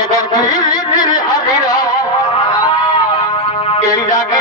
এবার ধীরে ধীরে হাজিরা এই রাগে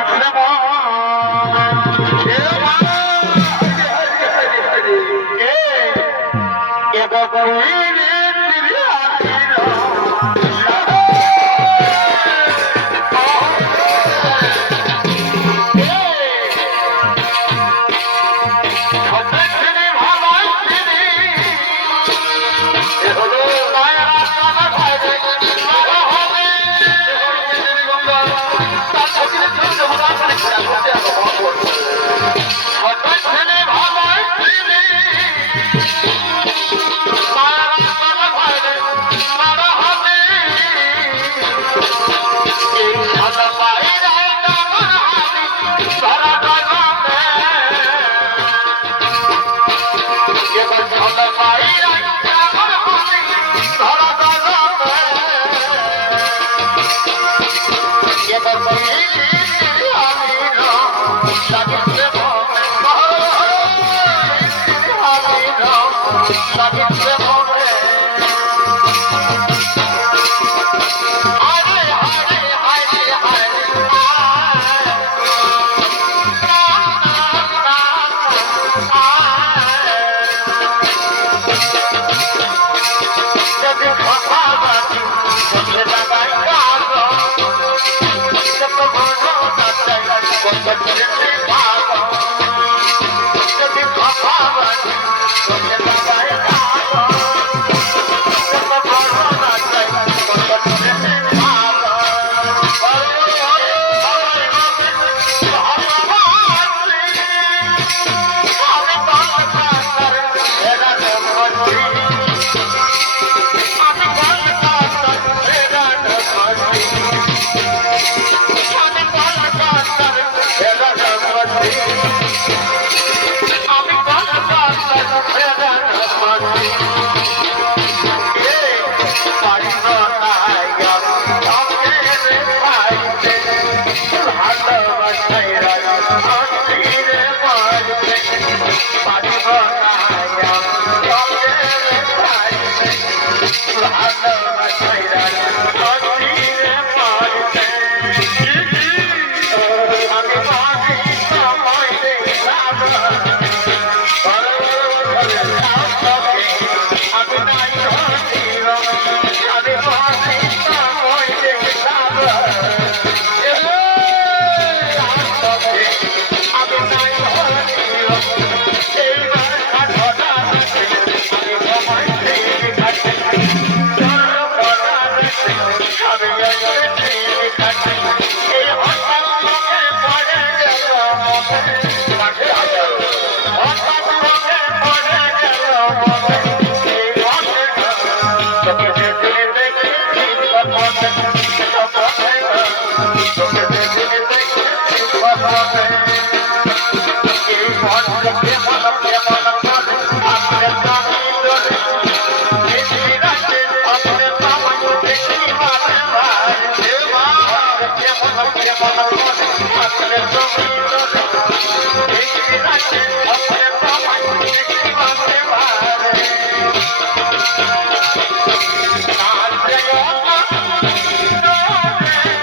Hey!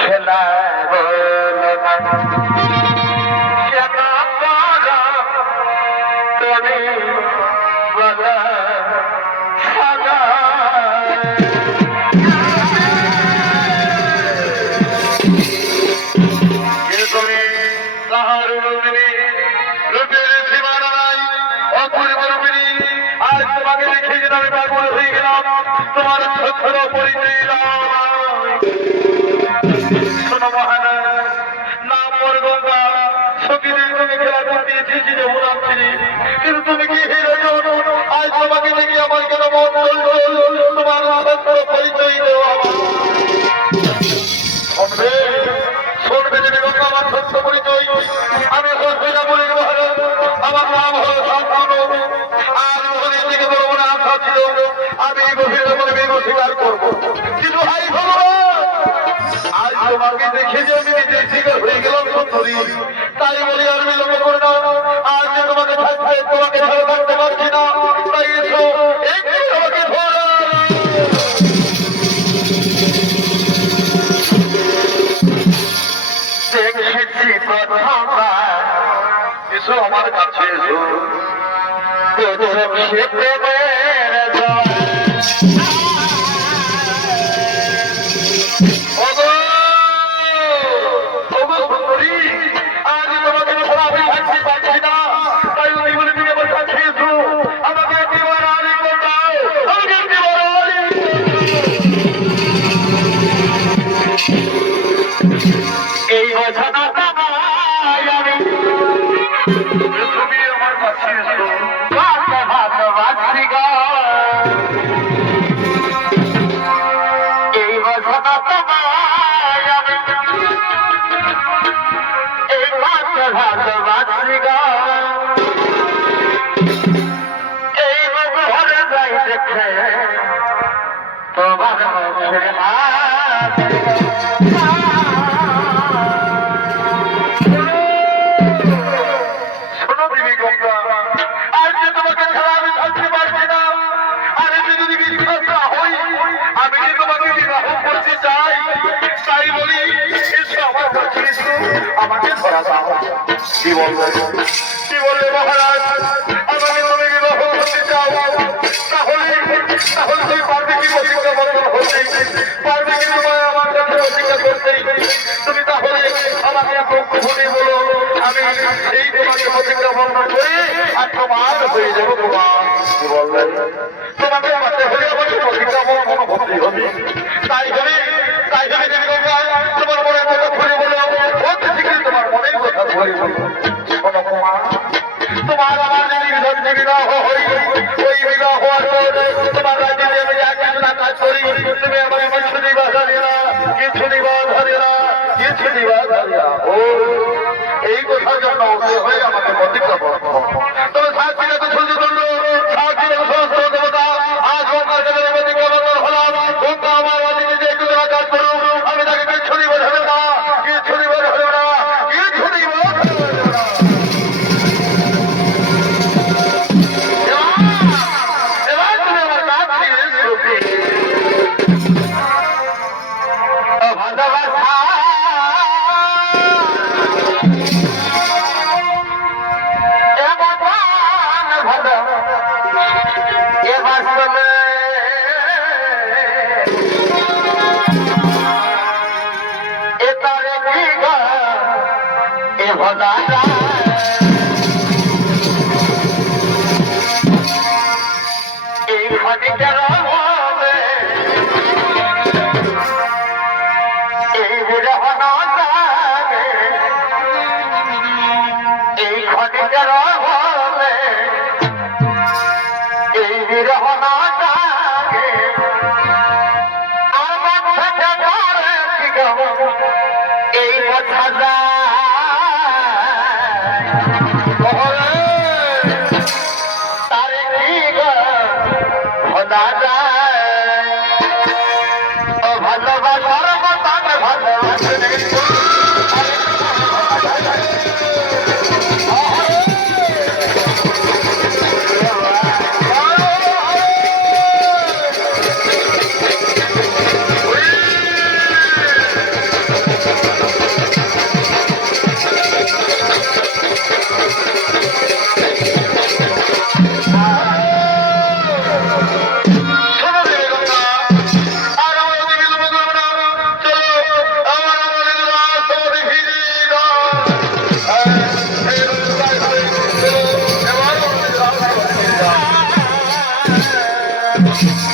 খেলা তোমার পরিচয় নাম মোর গঙ্গা সখীদের তুমি খেলা করতে এসেছি যে উড়াচ্ছি কিন্তু তুমি কি হিরো আজ তোমাকে দেখি আমার কেন মন তোমার পরিচয় দেওয়া শুনবে যদি গঙ্গা আমার সত্য পরিচয় আমি হস্তিনাপুরের মহারাজ আমার নাম হলো শান্তনু আর মোহনের দিকে বড় বড় আশা ছিল আমি গভীর মনে বেগ স্বীকার করবো কিন্তু হাই ভগবান আজ তোমাকে দেখে যে আমি নিজের শিকার হয়ে গেলাম সুন্দরী তাই বলি আর বিলম্ব করে না আজ যে তোমাকে থাকবে তোমাকে ছাড়া থাকতে পারছি না তাই এসো একটু আমাকে ধরো দেখেছি প্রথমবার এসো আমার কাছে এসো সে প্রেমের এই বোঝাটা তুমি আমার কাছে এসো ভালোবাসি গা এই বোঝাটা এই ভালোবাসি গা এই ঘরে যাই দেখে তোমার মুখের হাত আমাকে ধরা দাও কি বলবে মহারাজ আমাকে তুমি বিবাহ করতে চাও তাহলে তুই পারবে কি প্রতিজ্ঞা বন্ধন হতে পারবে কি তোমায় আমার কাছে প্রতিজ্ঞা করতে তুমি তাহলে আমাকে ভুলে বলো আমি এই তোমাকে প্রতিজ্ঞা বন্ধন করে আর তোমার হয়ে যাবো তোমার কি বলবে তোমাকে আমাকে হলে আমাকে প্রতিজ্ঞা বন্ধন হতে হবে তাই হবে তোমার মনে তোমার আমার যদি বিবাহ হই ওই বিবাহ হওয়ার পর তোমার রাজ্যে আমি যা কিছু না কাজ করি তুমি আমাকে কিছু দিবা জানি না কিছু দিবা জানি না কিছু দিবা জানি না ও এই কথার জন্য হয়ে আমাকে প্রতিজ্ঞা করো তবে সাক্ষীরা তো শুনতে চললো সাক্ষীরা সমস্ত দেবতা আজ ওখান থেকে প্রতিজ্ঞা বন্ধন হলাম তোমরা আমার রাজ্যে যে একটু কাজ করো আমি তাকে কিছু দিব ধরে না কিছু দিব ধরে না কিছু দিব Thank you.